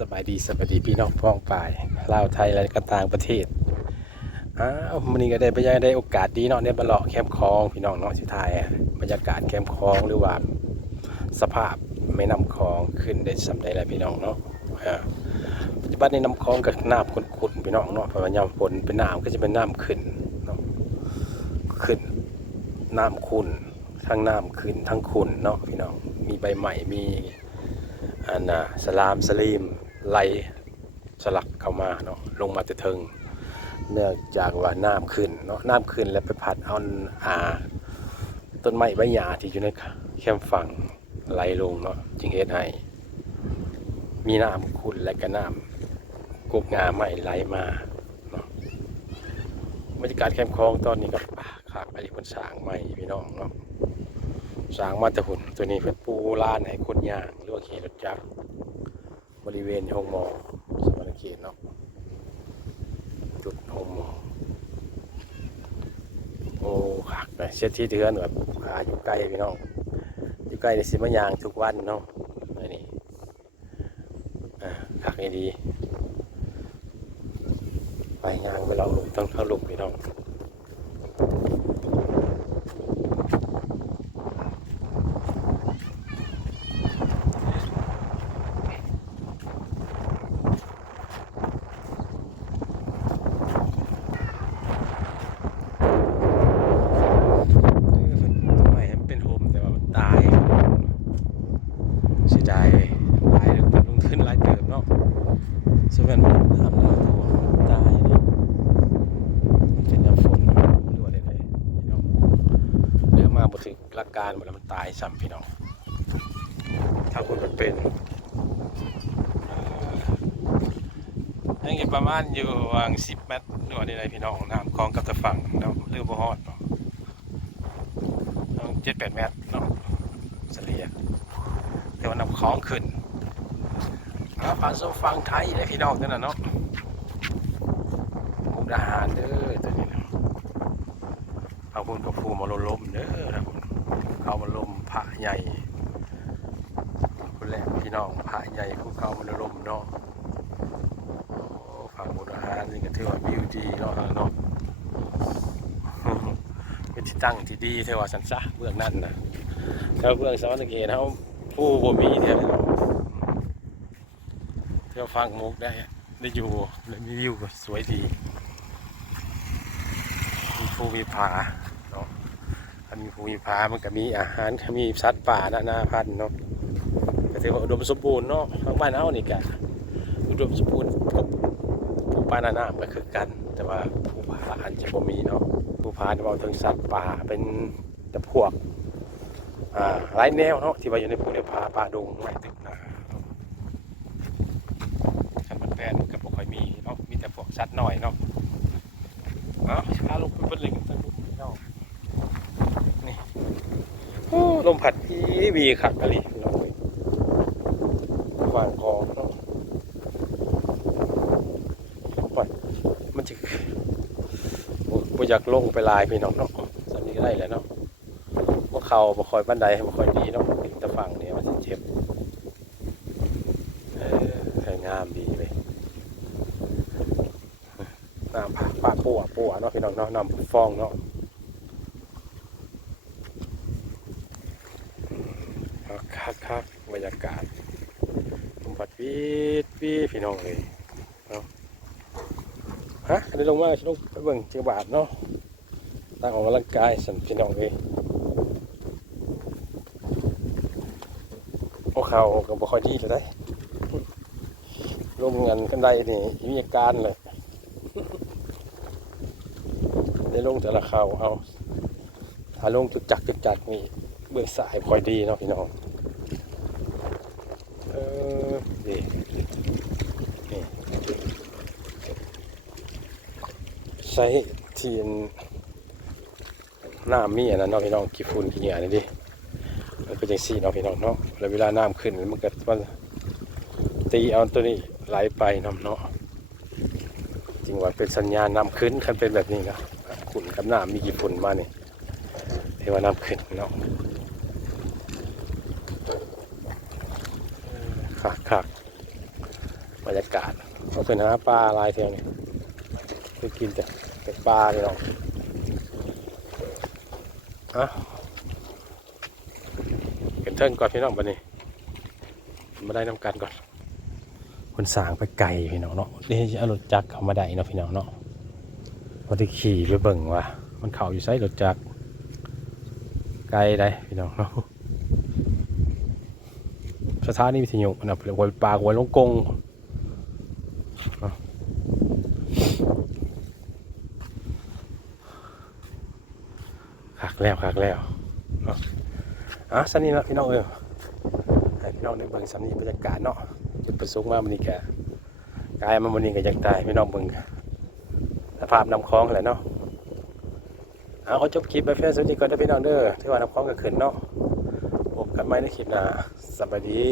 สบายดีพี่น้องพ้องป่ายลาวไทยและก็ต่างประเทศมื้อนี้ก็ได้โอกาสดีเนาะเนี่ยมาเลาะแคมป์คลองพี่น้องเนาะสุดท้ายบรรยากาศแคมป์คลองหรือว่าสภาพแม่น้ำคลองขึ้นได้สำได้แล้วพี่น้องเนาะปัจจุบันในน้ำคลองก็น้ำขุ่นๆพี่น้องเนาะเพราะว่ายามฝนเป็นน้ำก็จะเป็นน้ำขึ้นเนาะขึ้นน้ำขุ่นทั้งน้ำขึ้นทั้งขุ่นเนาะพี่น้องมีใบใหม่มีสลามสลีมไหลสลักเข้ามาเนาะลงมาแต่เทิงเนื่องจากว่าน้ำขึ้นเนาะน้ำขึ้นแล้วไปพัดเอาต้นไม้ใบหญ้าที่อยู่ในแคมป์ฝั่งไหลลงเนาะจึงเฮ็ดให้มีน้ำขุ่นและก็น้ำกกงาใหม่ไหลมาเนาะบรรยากาศแคมป์คลองตอนนี้ก็ขาดไปที่คนสร้างใหม่พี่น้องเนาะสร้างมาแต่หุ่นตัวนี้เป็นปูลานให้คนย่างหรือว่าขี่รถจักรบริเวณห้องหมอสวรรค์เขตเนาะจุดห้องหมอโอ้ขักเลยเช็ดที่เถือนแบบอยู่ใกล้พี่น้องอยู่ใกล้ในสิมะยางทุกวันเนาะนี่ขักดีไปยางไปเราลุกต้องเข้าลุกพี่น้องส่วนมันทำน้ำท่วมตายเลยเป็นน้ำฝนรั่วเลยพี่น้องเรือมาบถึงหลักการหมดแล้วมันตายซ้ำพี่น้องถ้าคนมันเป็นนี่ประมาณอยู่วาง10 เมตรรั่วได้พี่น้องน้ำคลองกับตะฝั่งเนาะเรือบ่ฮอดเนาะ7-8 เมตรเนาะเฉลี่ยแต่ว่าน้ำคลองขึ้นพาโซฟังไทยเลยพี่น้องนั่นน่ะเนาะมุกดาหารเด้อตัวนี้เนาะเอาคุณกับภูมาลมเด้อนะคุณเขามาลมพระใหญ่คุณแหละพี่น้องพระใหญ่คุณเขามาลมเนาะฝั่งมุกดาหารนี่ก็ถือว่าวิวดีเนาะเนาะเป็นที่ตั้งที่ดีเทว่าสันซะเบื้องนั่นนะถ้าเบื้องสวรรค์เขตเขาผู้บ่มีเท่าเที่ยวฟังมุกได้อยู่และมีวิวสวยดีมีภูมีผาเนาะมีภูมีผามันก็มีอาหารมีสัตว์ป่านานาพันธุ์เนาะก็ถือว่าอุดมสมบูรณ์เนาะทางบ้านเอานี่ก็อุดมสมบูรณ์กับภูป่านานาก็คือกันแต่ว่าภูผาอันจะบ่มีเนาะภูผาที่ว่าถึงสัตว์ป่าเป็นแต่พวกหลายแนวเนาะที่ว่าอยู่ในภูในป่าดงไม้ตึกนาแฟนกับพวกคอยมีเนาะมีแต่พวกสัตว์หน่อยเนาะพาลงไปบนเหล็กตั้งลูกเนาะนี่ลมผัดวีขักอะไรเราเลยวางคอเนาะปล่อยมันจะบ่อยากลงไปลายพี่น้องเนาะสามีก็ได้แหละเนาะว่าเขาบ่คอยบันไดบ่คอยดีเนาะแต่ฝั่งเนี่ยมันจะเจ็บสวยงามดีเลยน้ำปลาปัวเนาะพี่น้องเนาะน้ำฟองเนาะคักบรรยากาศลมพัดวีพี่น้องเลยเนาะอันนี้ลงมาลงไปเบิ่งจังหวัดเนาะตั้งออกกำลังกายสันพี่น้องเลยพวกเขาก็บ่ค่อยดีเลยได้ลงเงินกันได้นี่มีอาการเลยได้ลงแต่ละเขาเอาถ้าลงจุดจักนี่เบื้องสายคอยดีเนาะพี่น้องดีนี่ใช้ทีนน้ำมีอันนั้นเนาะพี่น้องกี่ฝุ่นกี่เหงื่อนี่ดิมันเป็นจังซี่เนาะพี่น้องเนาะแล้วเวลาน้ำขึ้นมันก็ตีเอาตัวนี้ไหลไปเนาะจริงว่าเป็นสัญญาณน้ำขึ้นคันเป็นแบบนี้นะฝุ่นกับน้ำมีกี่ฝุ่นมานี่เทว่าน้ำขึ้นเนาะคัก บรรยากาศเราเป็นหาปลาลายเทียงนี่ไปกินแต่ปลาพี่น้องอ่ะเก็บเทิงก่อนพี่น้องบัดนี้มาได้น้ำกันก่อนคนสร้างไปไกลพี่น้องเนาะนี่เอารถจักรเข้ามาได้เนาะพี่น้องเนาะพอที่ขี่ไปเบิ่งว่ามันเข่าอยู่ไซรถจักรไกลได้พี่น้องเนาะสถานีวิทยุนะหวยปลาหวยลงกงคักแล้วเนาะสันนี้นะพี่น้องให้พี่น้องได้เบิ่งสันนี้บรรยากาศเนาะจุดประสงค์มาวันนี้แกกายมาวันนี้ก็อยากได้พี่น้องเบิ่งสภาพน้ำคลองแหละเนาะเอาจบคลิปไปเพื่อนสวัสดีก่อนนะพี่น้องเด้อที่ว่าน้ำคลองก็ขึ้นเนาะพบกันใหม่ในคลิปหน้าสวัสดี